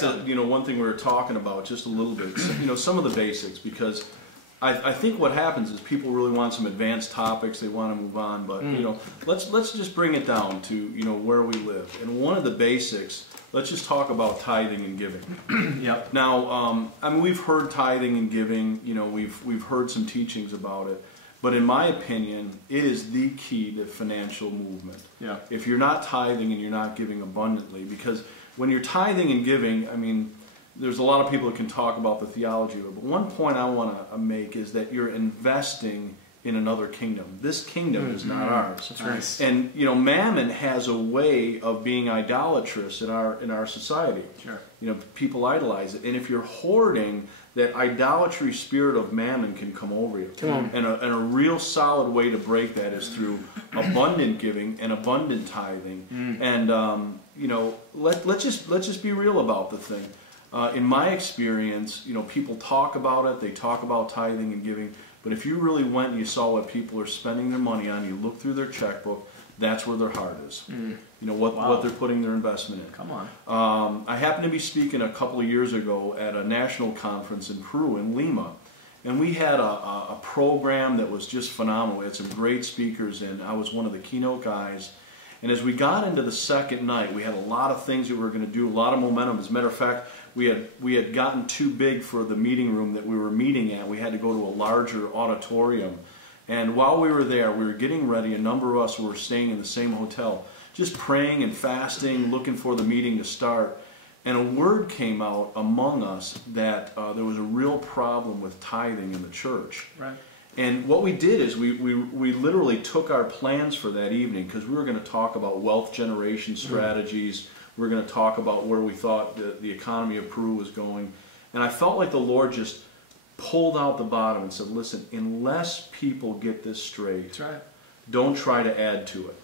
back to, you know, one thing we were talking about just a little bit, you know, some of the basics, because I think what happens is people really want some advanced topics, they want to move on, but, you know, let's just bring it down to, you know, where we live. And one of the basics, let's just talk about tithing and giving. Yep. Now, I mean, we've heard tithing and giving, you know, we've heard some teachings about it, but in my opinion, it is the key to financial movement. Yeah. If you're not tithing and you're not giving abundantly, because when you're tithing and giving, I mean, there's a lot of people that can talk about the theology of it, but one point I want to make is that you're investing in another kingdom. This kingdom is not ours. That's right. And, you know, mammon has a way of being idolatrous in our society. Sure. You know, people idolize it. And if you're hoarding, that idolatry spirit of mammon can come over you. Come on. And a real solid way to break that is through abundant giving and abundant tithing. And, you know, let's just be real about the thing. In my experience, you know, people talk about it, they talk about tithing and giving, but if you really went and you saw what people are spending their money on, you look through their checkbook, that's where their heart is. You know, what they're putting their investment in. Come on. I happened to be speaking a couple of years ago at a national conference in Peru, in Lima, and we had a program that was just phenomenal. We had some great speakers, and I was one of the keynote guys. And as we got into the second night, we had a lot of things that we were going to do, a lot of momentum. As a matter of fact, we had gotten too big for the meeting room that we were meeting at. We had to go to a larger auditorium. And while we were there, we were getting ready. A number of us were staying in the same hotel, just praying and fasting, looking for the meeting to start. And a word came out among us that there was a real problem with tithing in the church. Right. And what we did is we literally took our plans for that evening, because we were going to talk about wealth generation strategies. We were going to talk about where we thought the economy of Peru was going. And I felt like the Lord just pulled out the bottom and said, listen, unless people get this straight, That's right. don't try to add to it.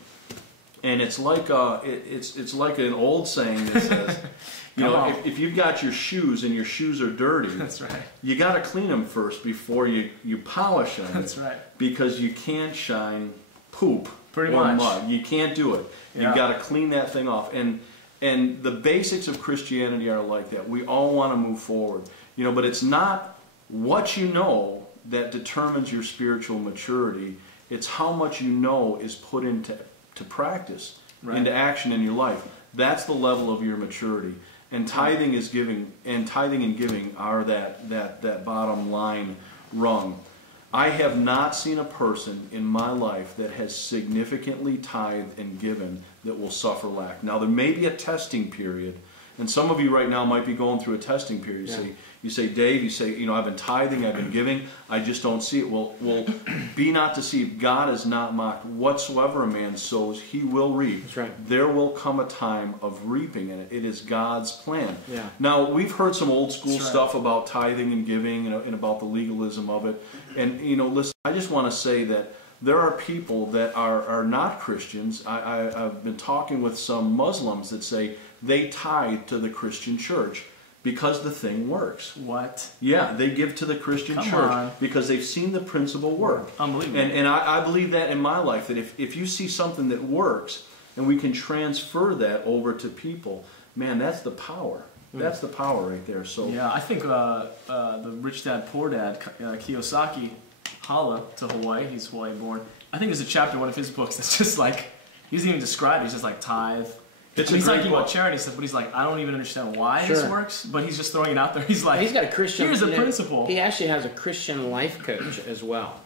And it's like it's like an old saying that says, you know, if you've got your shoes and your shoes are dirty, That's right. you got to clean them first before you polish them. That's right. Because you can't shine poop Pretty or much. mud. You can't do it. Yeah. You've got to clean that thing off. And the basics of Christianity are like that. We all want to move forward, you know, but it's not what you know that determines your spiritual maturity. It's how much you know is put into practice, Right. into action in your life. That's the level of your maturity. And tithing is giving, and tithing and giving are that bottom line rung. I have not seen a person in my life that has significantly tithed and given that will suffer lack. Now, there may be a testing period, and some of you right now might be going through a testing period. You say, Dave, you say, you know, I've been tithing, I've been giving, I just don't see it. Well, be not deceived. God is not mocked. Whatsoever a man sows, he will reap. That's right. There will come a time of reaping in it. It is God's plan. Yeah. Now, we've heard some old school That's right. stuff about tithing and giving, and about the legalism of it. And, you know, listen, I just want to say that there are people that are not Christians. I've been talking with some Muslims that say they tithe to the Christian church because the thing works. What? Yeah, they give to the Christian church because they've seen the principle work. Unbelievable. And I believe that in my life, that if you see something that works and we can transfer that over to people, man, that's the power. That's the power right there. So yeah, I think the Rich Dad Poor Dad, Kiyosaki, holla to Hawaii. He's Hawaii born. I think there's a chapter in one of his books that's just like, he doesn't even describe it. He's just like tithe. He's like, you want charity stuff, but he's like, I don't even understand why this works, but he's just throwing it out there. He's like, he's got a Christian. Here's the principle. He actually has a Christian life coach as well.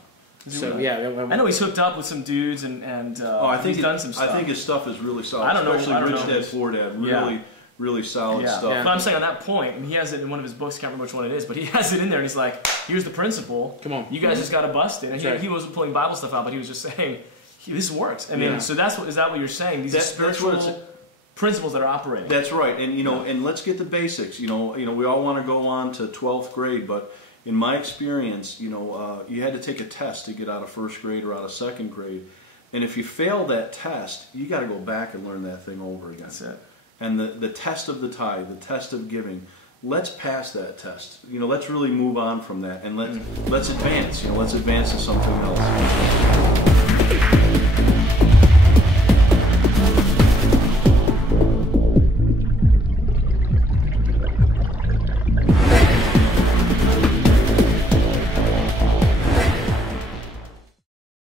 So yeah, I know he's hooked up with some dudes and I think he's done some stuff. I think his stuff is really solid. I don't know. Especially Rich Dad Poor Dad. Really solid stuff. But I'm saying on that point, and he has it in one of his books, can't remember which one it is, but he has it in there and he's like, here's the principle. Come on. You guys just got to bust it. And he wasn't pulling Bible stuff out, but he was just saying, this works. I mean, so is that what you're saying? These are spiritual principles that are operating. That's right. And, you know, and let's get the basics. You know, we all want to go on to 12th grade, but in my experience, you know, you had to take a test to get out of 1st grade or out of 2nd grade. And if you fail that test, you got to go back and learn that thing over again. That's it. And the test of the tithe, the test of giving, let's pass that test. You know, let's really move on from that, and let's advance. You know, let's advance to something else.